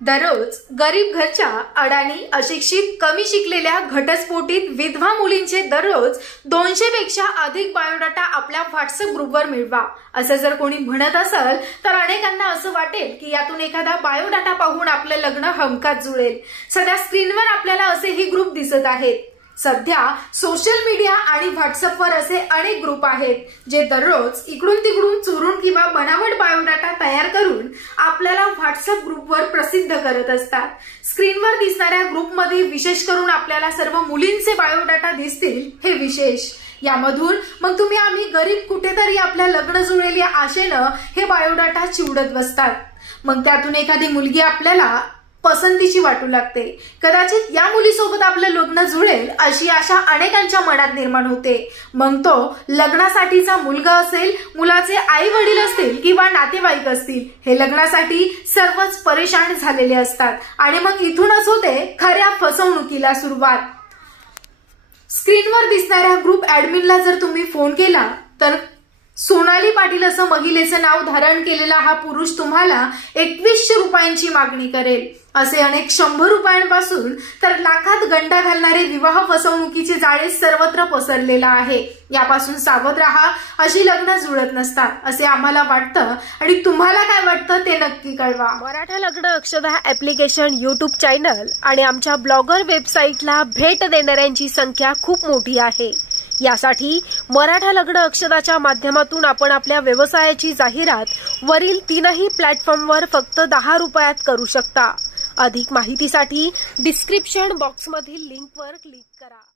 दररोज गरीब घरच्या, अडाणी, अशिक्षित, कमी शिकलेल्या, घटस्फोटित विधवा मुलींचे दररोज 200 पेक्षा अधिक बायोडाटा आपल्या व्हॉट्सअप ग्रुपवर मिळवा असं जर कोणी म्हणत असेल तर अनेकांना असं वाटेल की यातून एखादा बायोडाटा पाहून आपलं लग्न हमखास जुळेल। सध्या स्क्रीनवर आपल्याला असेही ग्रुप दिसत आहेत। सध्या सोशल मीडिया आणि व्हॉट्सअपवर असे अनेक ग्रुप आहेत जे दररोज इकडून तिकडून चोरून किंवा बनावट बायोडाटा तयार करून आपल्याला व्हॉट्सअप ग्रुपवर प्रसिद्ध करत असतात। स्क्रीनवर दिसणाऱ्या ग्रुपमध्ये विशेष करून आपल्याला सर्व मुलींचे बायोडाटा दिसतील हे विशेष। यामधून मग तुम्ही आम्ही गरीब कुठेतरी आपल्या लग्न जुळेल या आशेनं हे बायोडाटा चिवडत बसतात। मग त्यातून एखादी मुलगी आपल्याला पसंतीची वाटू लागते। कदाचित या मुलीसोबत आपलं लग्न जुळेल अशी आशा अनेकांच्या मनात निर्माण होते। मग तो लग्नासाठीचा मुलगा असेल, मुलाचे आई वडील असतील किंवा नातेवाईक असतील, हे लग्नासाठी सर्वच परेशान झालेले असतात आणि मग इथूनच होते खऱ्या फसवणुकीला सुरुवात। स्क्रीनवर दिसणाऱ्या ग्रुप ऍडमिनला जर तुम्ही फोन केला तर सोनाली पाटील असं महिलेचं नाव धारण केलेला हा पुरुष तुम्हाला 2100 रुपयांची मागणी करेल। असे अनेक 100 रुपयांपासून तर लाखात गंडा घालणारे विवाह फसवणुकीचे जाळे सर्वत्र पसरलेला आहे। यापासून सावध राहा, अशी लग्न जुळत नसतात असे आम्हाला वाटतं आणि तुम्हाला काय वाटतं ते नक्की कळवा। मराठा लग्न अक्षदा ऍप्लिकेशन YouTube चॅनल आणि आमच्या ब्लॉगर वेबसाईटला भेट देणाऱ्यांची संख्या खूप मोठी आहे। यासाठी मराठा लग्न अक्षदाच्या माध्यमातून आपण आपल्या व्यवसायाची जाहिरात वरील 3ही प्लॅटफॉर्मवर फक्त 10 रुपयात करू शकता। अधिक माहितीसाठी डिस्क्रिप्शन बॉक्समधील लिंकवर क्लिक करा।